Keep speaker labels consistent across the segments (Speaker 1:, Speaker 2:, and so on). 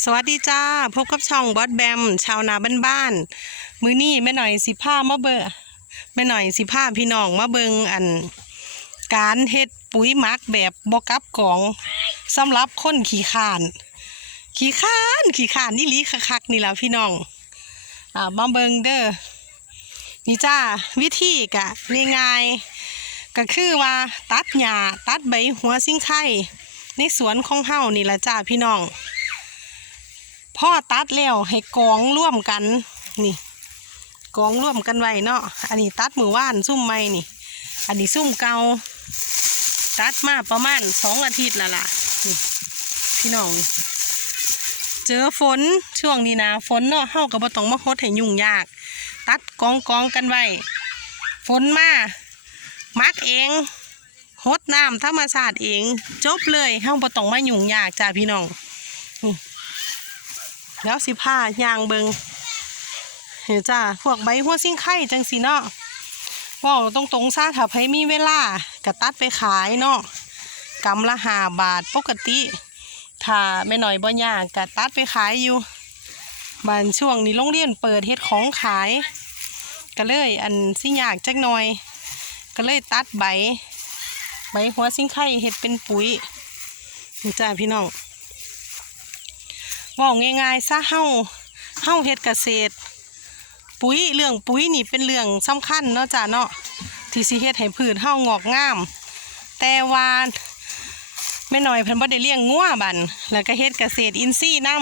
Speaker 1: สวัสดีจ้า พบกับช่องบอสแบม ชาวนาบ้านๆมือนี่แม่หน่อยสิผ้ามาเบอแม่หน่อยสิผ้าพี่น้องมาเบิงอัน การเฮ็ดปุ๋ยหมักแบบบกับกล่องสำหรับคนขี้ขาน ขี้ขานขี้ขานนี่ลีคักๆนี่แล่ะพี่น้องอ่ามาเบิงเด้อนี่จ้าวิธีกะง่ายๆก็คือว่าตัดหญ้าตัดใบหัวซิ่งไข่ในสวนของเฮานี่ละจ้าพี่น้อง พ่อตัดแล้วให้กองร่วมกันนี่ กองร่วมกันไว้เนาะอันนี้ตัดมือว่านซุ่มไม่นี่ อันนี้ซุ่มเกาตัดมาประมาณสองอาทิตย์ละล่ะนี่พี่น้องนี่เจอฝนช่วงนี้นะฝนเนาะเฮากับบตองมาฮดให้ยุ่งยาก ตัดกองกองกันไว้ฝนมามักเองฮดน้ำธรรมชาติเอง จบเลยเฮาบ่ต้องมายุ่งยากจ้าพี่น้อง แล้วสิผ้ายางเบิงเห็นจ้าพวกใบหัวซิ่งไข่จังสีเนาะว่าตรงตรงซาถ้าใครมีเวลากะตัดไปขายเนาะกำละหาบาทปกติถ้าไม่หน่อยบ่ยากกะตัดไปขายอยู่บานช่วงนี้โรงเรียนเปิดเฮ็ดของขาย ก็เลยอันสิยากจักหน่อย ก็เลยตัดใบ ใบหัวซิ่งไข่เฮ็ดเป็นปุ๋ยจ้าพี่น้อง บอกง่ายๆซะเฮาเฮาเฮ็ดเกษตร ปุ๋ยเรื่องปุ๋ยนี่เป็นเรื่องสำคัญเนาะจ้ะเนาะที่สิเฮ็ดให้พืชเฮางอกงาม แต่ว่าแม่น้อยเพิ่นบ่ได้เลี้ยงงัวบันแล้วก็เฮ็ดเกษตรอินทรีย์นํ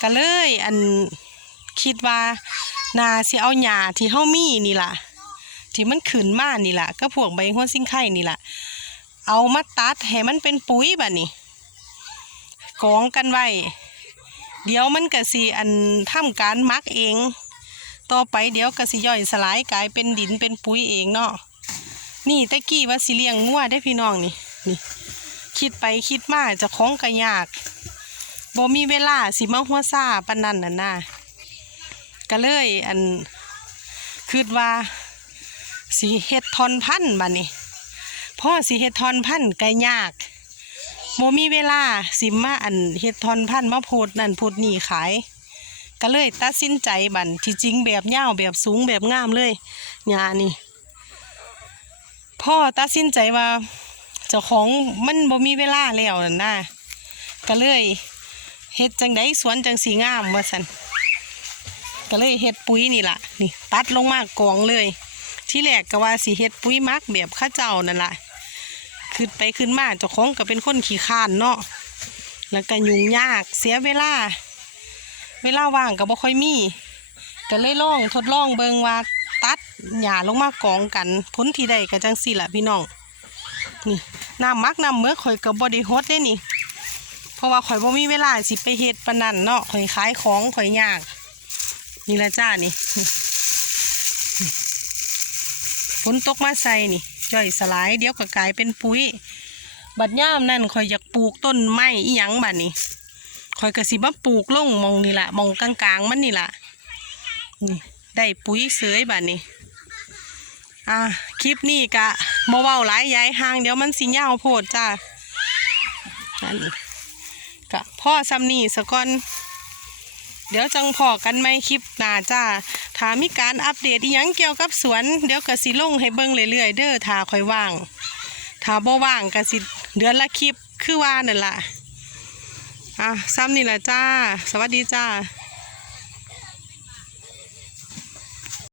Speaker 1: ก็เลยอันคิดว่านาสิเอาหญ้าที่เฮามีนี่ล่ะ ที่มันขึ้นมานี่ล่ะก็พวกใบหัวซิ่งไข่นี่ล่ะเอามาตัดให้มันเป็นปุ๋ยบัดนี้ กองกันไว้ เดี๋ยวมันก็สิอันทำการมักเอง ต่อไปเดี๋ยวก็สิย่อยสลายกลายเป็นดินเป็นปุ๋ยเองเนาะ นี่ตะกี้ว่าสิเลี้ยงงัวได้พี่น้องนี่ นี่ คิดไปคิดมาจะของก็ยากบ่มีเวลาสิมาหัวซาปานนั้นน่ะนะก็เลยอันคิดว่าสิเฮ็ดทอนพันธุ์บัดนี้พ่อสิเฮ็ดทอนพันธุ์ก็ยาก โมมีเวลาสิมาอันเฮ็ดทอนพันธุ์มาโพดนั่นโพดนี่ขาย ก็เลยตัดสินใจบันที่จริงแบบยาวแบบสูงแบบงามเลยหญ้านี่พ่อตัดสินใจว่าเจ้าของมันบ่มีเวลาแล้วนั่นนะก็เลยเฮ็ดจังไดสวนจังสีงามว่าซั่นก็เลยเฮ็ดปุ๋ยนี่ล่ะนี่ ตัดลงมากองเลย ที่แรกก็ว่าสิเฮ็ดปุ๋ยมักแบบข้าเจ้านั่นล่ะ ขึ้นไปขึ้นมาเจ้าของก็เป็นคนขี้ข้านเนาะแล้วก็ยุ่งยากเสียเวลา เวลาว่างก็บ่ค่อยมีก็เลยลองทดลองเบิงว่าตัดหญ้าลงมากองกันพ้นที่ใดก็จังสี่ละพี่น้องนี่น้ำมักน้ำเมื่อข่อยก็บ่ได้ฮดได้นี่ เพราะว่าข่อยบ่มีเวลาสิไปเฮ็ดปนนั้นเนาะข่อยขายของข่อยยาก นี่ละจ้านี่ฝนตกมาใส่นี่ ย่อยสลายเดี๋ยวก็กลายเป็นปุ๋ย บัดย่ามนั่นข่อยอยากปลูกต้นไม้อีหยังบัดนี้ข่อยก็สิมาปลูกลงมองนี่ละมองกลางๆมันนี่ละนี่ได้ปุ๋ยเสยบัดนี้อะคลิปนี้กะบ่เว้าหลายยายห่างเดี๋ยวมันสิยาวโพดจ้าอันนี้กะพ่อซ้ำนี่สะก่อน เดี๋ยวจังพอกันไหมคลิปหน้าจ้าถามีการอัปเดตอีหยังเกี่ยวกับสวน เดี๋ยวก็สิลงให้เบิ่งเรื่อยๆเด้อถ้าค่อยว่างถ้าบ่ว่างก็สิเดือนละคลิปคือว่านั่นล่ะอะซ้ำนี่ล่ะจ้า สวัสดีจ้า